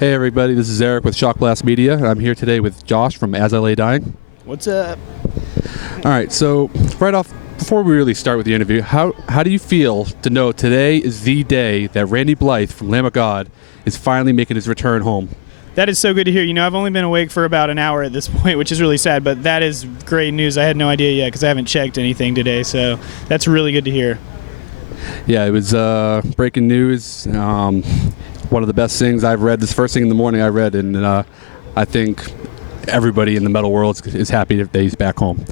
Hey everybody, this is Eric with Shock Blast Media. I'm here today with Josh from As I Lay Dying. What's up? All right, so right off, before we really start with the interview, how do you feel to know today is the day that Randy Blythe from Lamb of God is finally making his return home? That is so good to hear. You know, I've only been awake for about an hour at this point, which is really sad, but that is great news. I had no idea yet because I haven't checked anything today, so that's really good to hear. Yeah, it was breaking news. One of the best things I've read. This first thing in the morning I read, and I think everybody in the metal world is happy that he's back home.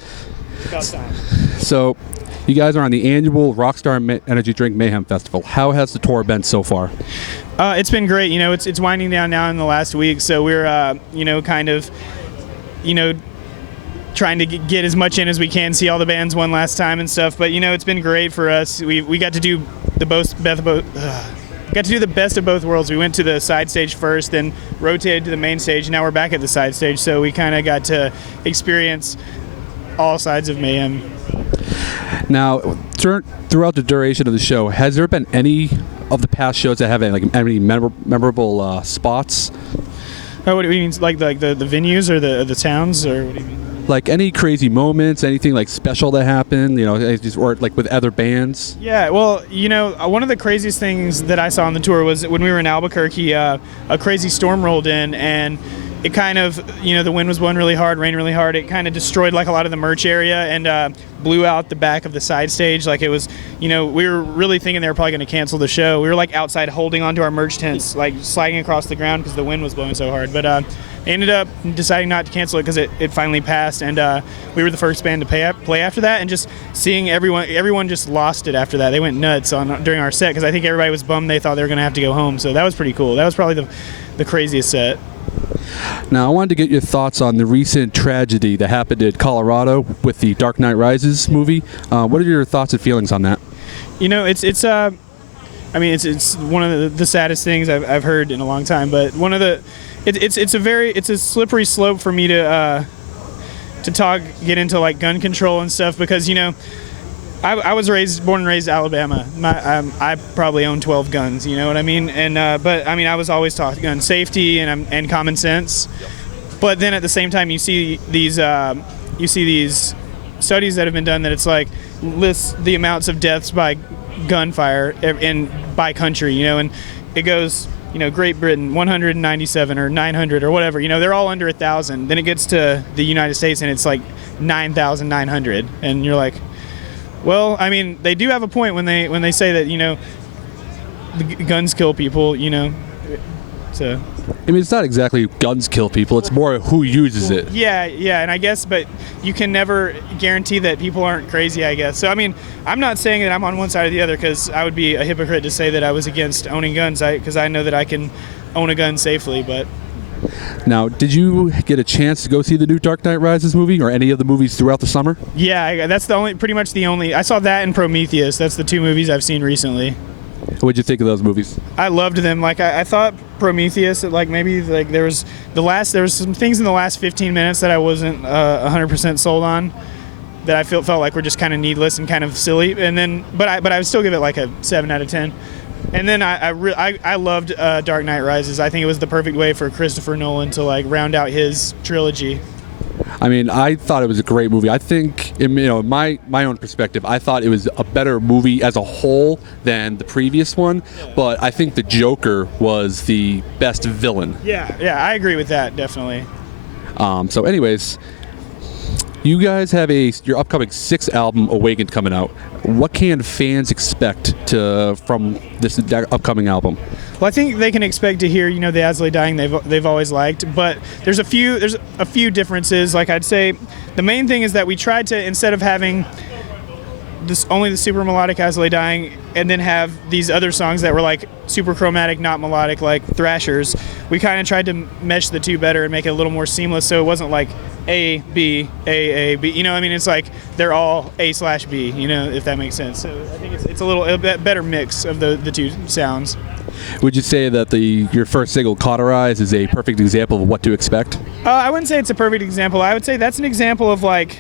About time. So, you guys are on the annual Rockstar Energy Drink Mayhem Festival. How has the tour been so far? It's been great. You know, it's winding down now in the last week, so we're kind of trying to get as much in as we can, see all the bands one last time and stuff. But it's been great for us. We got to do the best of both worlds. We went to the side stage first, then rotated to the main stage. Now we're back at the side stage, so we kind of got to experience all sides of Mayhem. Now, throughout the duration of the show, has there been any of the past shows that have any memorable spots? Oh, what do you mean, like the venues or the towns, or what do you mean? Like any crazy moments, anything like special that happened, or like with other bands? Yeah, well, one of the craziest things that I saw on the tour was when we were in Albuquerque, a crazy storm rolled in, and it kind of, the wind was blowing really hard, rain really hard. It kind of destroyed like a lot of the merch area and blew out the back of the side stage. Like it was, we were really thinking they were probably going to cancel the show. We were like outside holding onto our merch tents, like sliding across the ground because the wind was blowing so hard. But they ended up deciding not to cancel it because it finally passed. And we were the first band to play after that. And just seeing everyone just lost it after that. They went nuts during our set because I think everybody was bummed. They thought they were going to have to go home. So that was pretty cool. That was probably the craziest set. Now, I wanted to get your thoughts on the recent tragedy that happened in Colorado with the Dark Knight Rises movie. What are your thoughts and feelings on that? It's one of the saddest things I've heard in a long time. But it's a slippery slope for me to get into like gun control and stuff because I was born and raised in Alabama. I probably own 12 guns, you know what I mean? And but I was always taught gun safety and common sense. Yep. But then at the same time, you see these studies that have been done that it's like lists the amounts of deaths by gunfire by country, and it goes, Great Britain 197 or 900 or whatever, they're all under 1,000. Then it gets to the United States and it's like 9,900, and you're like, well, they do have a point when they say that, the guns kill people, so. It's not exactly guns kill people, it's more who uses it. Yeah, and I guess, but you can never guarantee that people aren't crazy, I guess. So, I'm not saying that I'm on one side or the other because I would be a hypocrite to say that I was against owning guns because I know that I can own a gun safely, but. Now, did you get a chance to go see the new Dark Knight Rises movie or any of the movies throughout the summer? Yeah, that's pretty much the only. I saw that and Prometheus. That's the two movies I've seen recently. What'd you think of those movies? I loved them. Like I thought Prometheus, like maybe like there was some things in the last 15 minutes that I wasn't 100% sold on, that I felt like were just kind of needless and kind of silly. And then, but I would still give it like a 7 out of 10. And then I loved Dark Knight Rises. I think it was the perfect way for Christopher Nolan to like round out his trilogy. I thought it was a great movie. I think, in my own perspective, I thought it was a better movie as a whole than the previous one. Yeah. But I think the Joker was the best villain. Yeah, I agree with that, definitely. So anyways, you guys have your upcoming 6th album, Awakened, coming out. What can fans expect from this upcoming album? Well, I think they can expect to hear, the As I Lay Dying they've always liked, but there's a few differences. Like I'd say, the main thing is that we tried to, instead of having only the super melodic As I Lay Dying and then have these other songs that were like super chromatic, not melodic, like thrashers, we kind of tried to mesh the two better and make it a little more seamless, so it wasn't like A, B, A, B. It's like they're all A/B, if that makes sense. So I think it's a better mix of the two sounds. Would you say that your first single, Cauterize, is a perfect example of what to expect? I wouldn't say it's a perfect example. I would say that's an example of like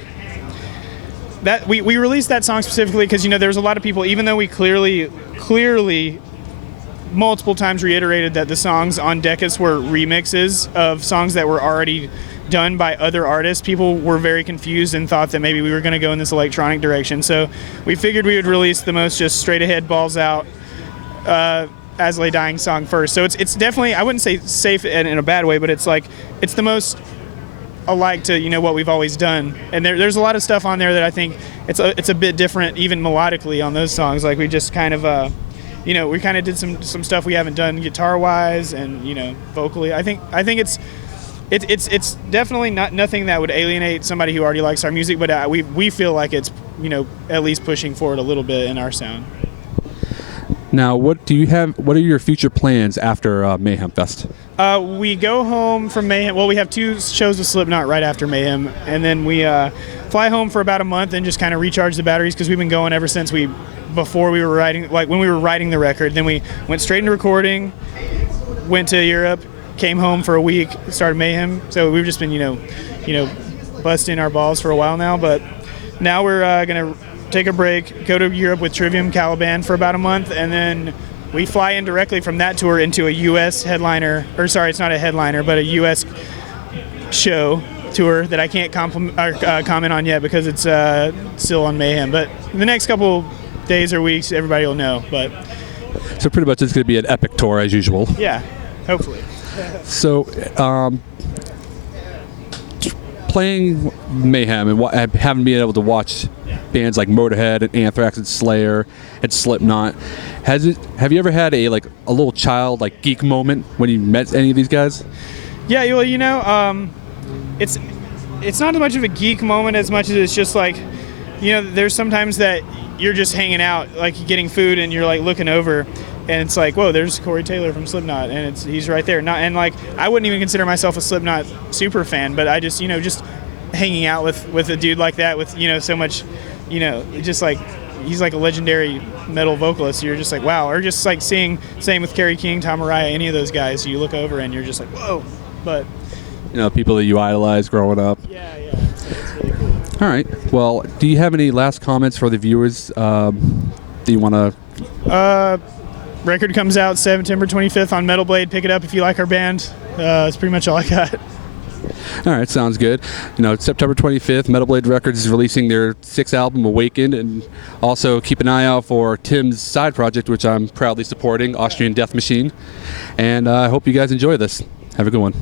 that we released that song specifically because there's a lot of people, even though we clearly multiple times reiterated that the songs on Decus were remixes of songs that were already done by other artists. People were very confused and thought that maybe we were going to go in this electronic direction. So we figured we would release the most just straight ahead, balls out, As Lay Dying song first. So it's definitely, I wouldn't say safe in a bad way, but it's like, it's the most alike to, you know, what we've always done. And there's a lot of stuff on there that I think it's a bit different, even melodically on those songs. Like we just kind of, you know, we kind of did some stuff we haven't done guitar wise and, you know, vocally. I think it's definitely nothing that would alienate somebody who already likes our music, but we feel like it's, you know, at least pushing forward a little bit in our sound. Now, what are your future plans after Mayhem Fest? We go home from Mayhem. Well, we have 2 shows with Slipknot right after Mayhem, and then we fly home for about a month and just kind of recharge the batteries because we've been going ever since before we were writing, like when we were writing the record. Then we went straight into recording, went to Europe, came home for a week, started Mayhem. So we've just been, you know, busting our balls for a while now. But now we're gonna take a break, go to Europe with Trivium Caliban for about a month, and then we fly in directly from that tour into a U.S. headliner, or sorry, it's not a headliner, but a U.S. show tour that I can't comment on yet because it's still on Mayhem. But in the next couple days or weeks, everybody will know. But so pretty much it's going to be an epic tour as usual. Yeah, hopefully. So playing Mayhem and having been able to watch bands like Motorhead and Anthrax and Slayer and Slipknot, have you ever had a little child geek moment when you met any of these guys? Yeah, well, you know, it's not as much of a geek moment as much as it's just like, you know, there's sometimes that you're just hanging out, like getting food, and you're looking over, and it's like, whoa, there's Corey Taylor from Slipknot, and he's right there. And I wouldn't even consider myself a Slipknot super fan, but I just, you know, just hanging out with a dude like that with, you know, so much, you know, just he's like a legendary metal vocalist. You're just like, wow. Or just same with Kerry King, Tom Araya, any of those guys. You look over and you're just like, whoa. But you know, people that you idolized growing up. Yeah. It's really cool. All right. Well, do you have any last comments for the viewers? Do you want to? Record comes out September 25th on Metal Blade. Pick it up if you like our band. That's pretty much all I got. All right, sounds good. You know, September 25th, Metal Blade Records is releasing their 6th album, Awakened, and also keep an eye out for Tim's side project, which I'm proudly supporting, Austrian Death Machine. And I hope you guys enjoy this. Have a good one.